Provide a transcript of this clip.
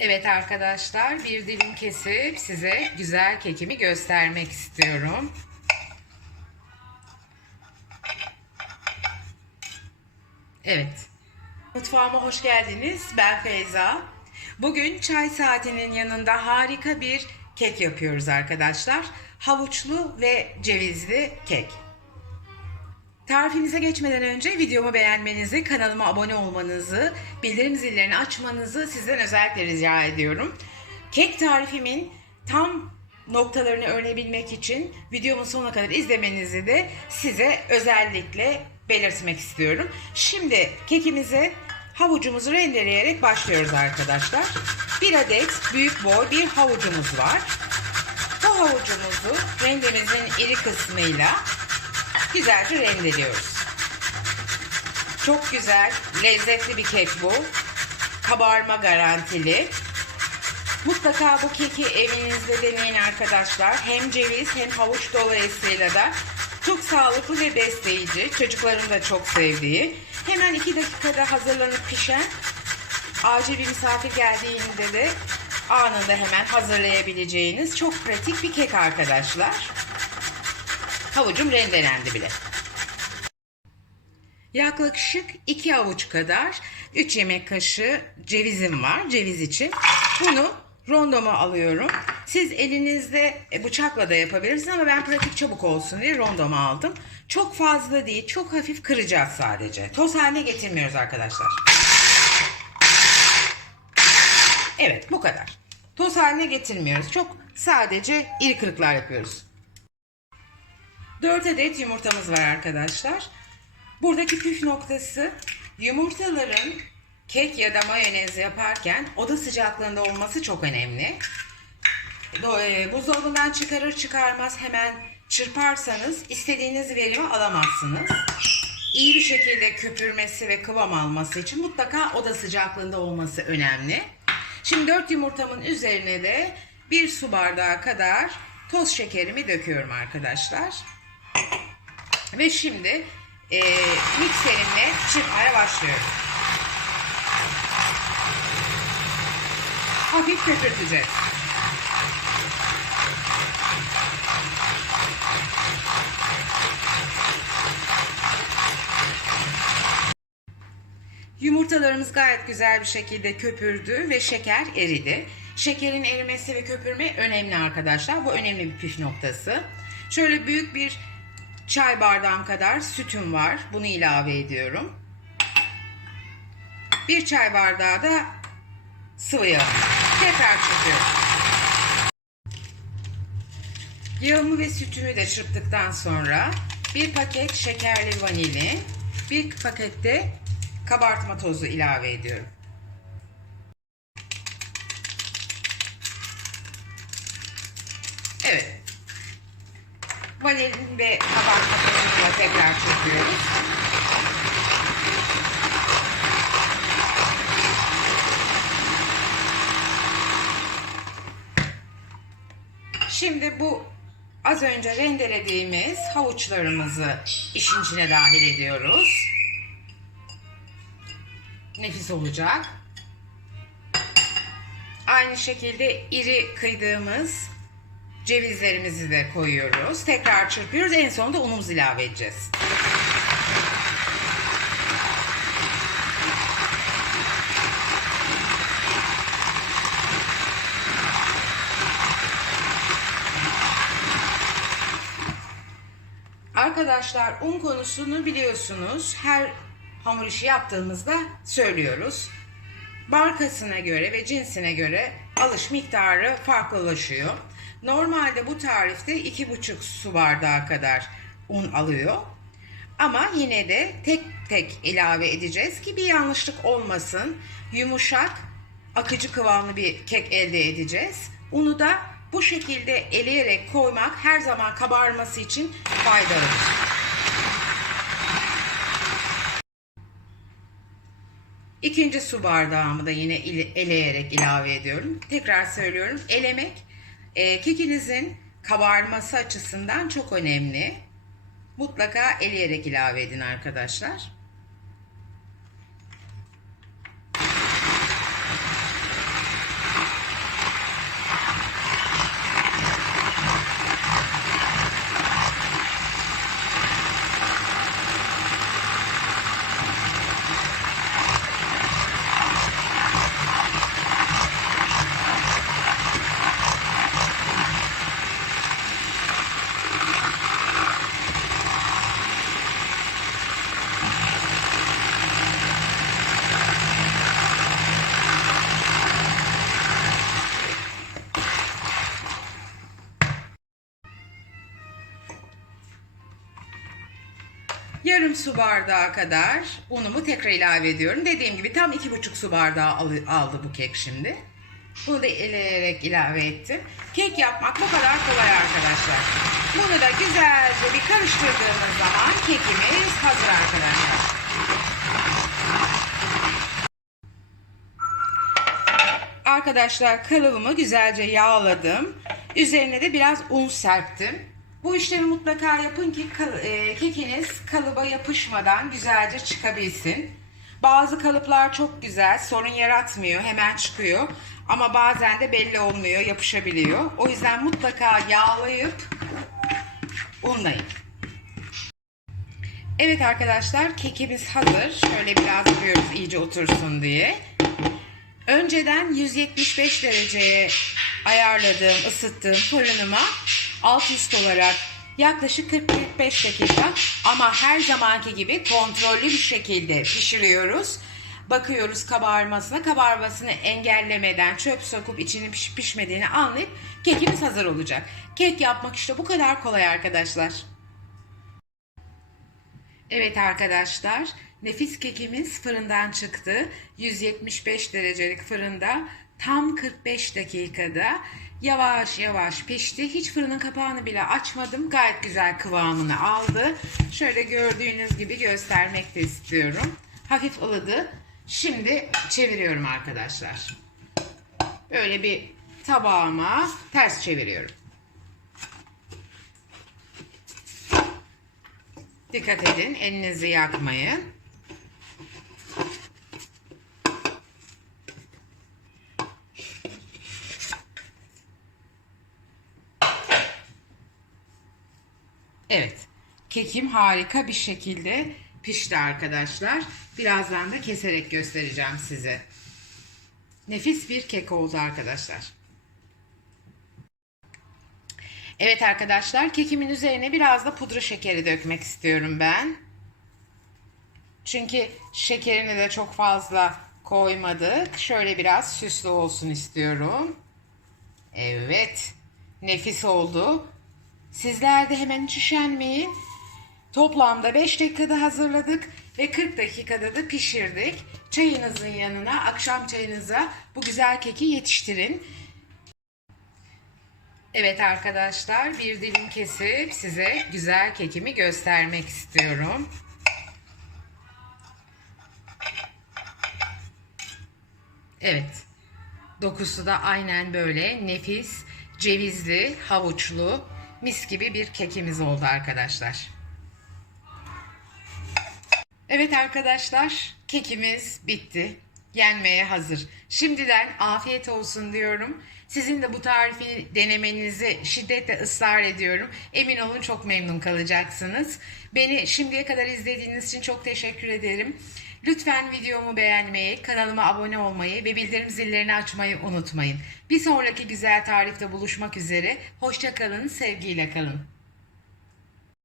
Evet arkadaşlar bir dilim kesip size güzel kekimi göstermek istiyorum. Evet. Mutfağıma hoş geldiniz. Ben Feyza. Bugün çay saatinin yanında harika bir kek yapıyoruz arkadaşlar. Havuçlu ve cevizli kek. Tarifimize geçmeden önce videomu beğenmenizi, kanalıma abone olmanızı, bildirim zillerini açmanızı sizden özellikle rica ediyorum. Kek tarifimin tam noktalarını öğrenebilmek için videomun sonuna kadar izlemenizi de size özellikle belirtmek istiyorum. Şimdi kekimize havucumuzu rendeleyerek başlıyoruz arkadaşlar. Bir adet büyük boy bir havucumuz var. Bu havucumuzu rendemizin iri kısmıyla güzelce rendeliyoruz. Çok güzel, lezzetli bir kek bu. Kabarma garantili. Mutlaka bu keki evinizde deneyin arkadaşlar. Hem ceviz hem havuç dolayısıyla da çok sağlıklı ve besleyici. Çocukların da çok sevdiği. Hemen 2 dakikada hazırlanıp pişen acil bir misafir geldiğinde de anında hemen hazırlayabileceğiniz çok pratik bir kek arkadaşlar. Havucum rendelendi bile. Yaklaşık 2 avuç kadar 3 yemek kaşığı cevizim var ceviz için. Bunu rondoma alıyorum. Siz elinizde e, bıçakla da yapabilirsiniz ama ben pratik çabuk olsun diye rondoma aldım. Çok fazla değil, çok hafif kıracağız sadece. Toz haline getirmiyoruz arkadaşlar. Evet, bu kadar. Toz haline getirmiyoruz. Çok sadece iri kırıklar yapıyoruz. 4 adet yumurtamız var arkadaşlar. Buradaki püf noktası yumurtaların kek ya da mayonez yaparken oda sıcaklığında olması çok önemli. E, Buzdolabından çıkarır çıkarmaz hemen çırparsanız istediğiniz verimi alamazsınız. İyi bir şekilde köpürmesi ve kıvam alması için mutlaka oda sıcaklığında olması önemli. Şimdi 4 yumurtamın üzerine de 1 su bardağı kadar toz şekerimi döküyorum arkadaşlar. Ve şimdi e, mikserimle çırpmaya başlıyorum. Hafif köpürteceğiz. Yumurtalarımız gayet güzel bir şekilde köpürdü ve şeker eridi. Şekerin erimesi ve köpürme önemli arkadaşlar. Bu önemli bir püf noktası. Şöyle büyük bir çay bardağım kadar sütüm var. Bunu ilave ediyorum. Bir çay bardağı da sıvı. Tekrar çırpıyorum. Yağımı ve sütümü de çırptıktan sonra bir paket şekerli vanilin, bir pakette kabartma tozu ilave ediyorum. Vanilin ve kabartma tozuyla tekrar çırpıyoruz. Şimdi bu az önce rendelediğimiz havuçlarımızı işin içine dahil ediyoruz. Nefis olacak. Aynı şekilde iri kıydığımız cevizlerimizi de koyuyoruz. Tekrar çırpıyoruz. En sonunda unumuzu ilave edeceğiz. Arkadaşlar un konusunu biliyorsunuz. Her hamur işi yaptığımızda söylüyoruz. Markasına göre ve cinsine göre alış miktarı farklılaşıyor. Normalde bu tarifte 2,5 su bardağı kadar un alıyor. Ama yine de tek tek ilave edeceğiz ki bir yanlışlık olmasın. Yumuşak, akıcı kıvamlı bir kek elde edeceğiz. Unu da bu şekilde eleyerek koymak her zaman kabarması için faydalıdır. İkinci su bardağımı da yine eleyerek ilave ediyorum. Tekrar söylüyorum. Elemek e, kekinizin kabarması açısından çok önemli. Mutlaka eleyerek ilave edin arkadaşlar. Yarım su bardağı kadar unumu tekrar ilave ediyorum. Dediğim gibi tam iki buçuk su bardağı aldı bu kek şimdi. Bunu da eleyerek ilave ettim. Kek yapmak bu kadar kolay arkadaşlar. Bunu da güzelce bir karıştırdığımız zaman kekimiz hazır arkadaşlar. Arkadaşlar kalıbımı güzelce yağladım. Üzerine de biraz un serptim. Bu işlemi mutlaka yapın ki e, kekiniz kalıba yapışmadan güzelce çıkabilsin. Bazı kalıplar çok güzel, sorun yaratmıyor, hemen çıkıyor. Ama bazen de belli olmuyor, yapışabiliyor. O yüzden mutlaka yağlayıp unlayın. Evet arkadaşlar kekimiz hazır. Şöyle biraz yapıyoruz iyice otursun diye. Önceden 175 dereceye ayarladığım, ısıttığım fırınıma alt olarak yaklaşık 40-45 dakika ama her zamanki gibi kontrollü bir şekilde pişiriyoruz. Bakıyoruz kabarmasına, kabarmasını engellemeden çöp sokup içinin pişip pişmediğini anlayıp kekimiz hazır olacak. Kek yapmak işte bu kadar kolay arkadaşlar. Evet arkadaşlar, nefis kekimiz fırından çıktı. 175 derecelik fırında tam 45 dakikada yavaş yavaş pişti. Hiç fırının kapağını bile açmadım. Gayet güzel kıvamını aldı. Şöyle gördüğünüz gibi göstermek de istiyorum. Hafif ılıdı. Şimdi çeviriyorum arkadaşlar. Böyle bir tabağıma ters çeviriyorum. Dikkat edin elinizi yakmayın. Evet. Kekim harika bir şekilde pişti arkadaşlar. Birazdan da keserek göstereceğim size. Nefis bir kek oldu arkadaşlar. Evet arkadaşlar kekimin üzerine biraz da pudra şekeri dökmek istiyorum ben. Çünkü şekerini de çok fazla koymadık. Şöyle biraz süslü olsun istiyorum. Evet. Nefis oldu. Sizler de hemen hiç üşenmeyin. Toplamda 5 dakikada hazırladık ve 40 dakikada da pişirdik. Çayınızın yanına, akşam çayınıza bu güzel keki yetiştirin. Evet arkadaşlar bir dilim kesip size güzel kekimi göstermek istiyorum. Evet. Dokusu da aynen böyle nefis, cevizli, havuçlu, mis gibi bir kekimiz oldu arkadaşlar. Evet arkadaşlar, kekimiz bitti. Yenmeye hazır. Şimdiden afiyet olsun diyorum. Sizin de bu tarifi denemenizi şiddetle ısrar ediyorum. Emin olun çok memnun kalacaksınız. Beni şimdiye kadar izlediğiniz için çok teşekkür ederim. Lütfen videomu beğenmeyi, kanalıma abone olmayı ve bildirim zillerini açmayı unutmayın. Bir sonraki güzel tarifte buluşmak üzere. Hoşçakalın, sevgiyle kalın.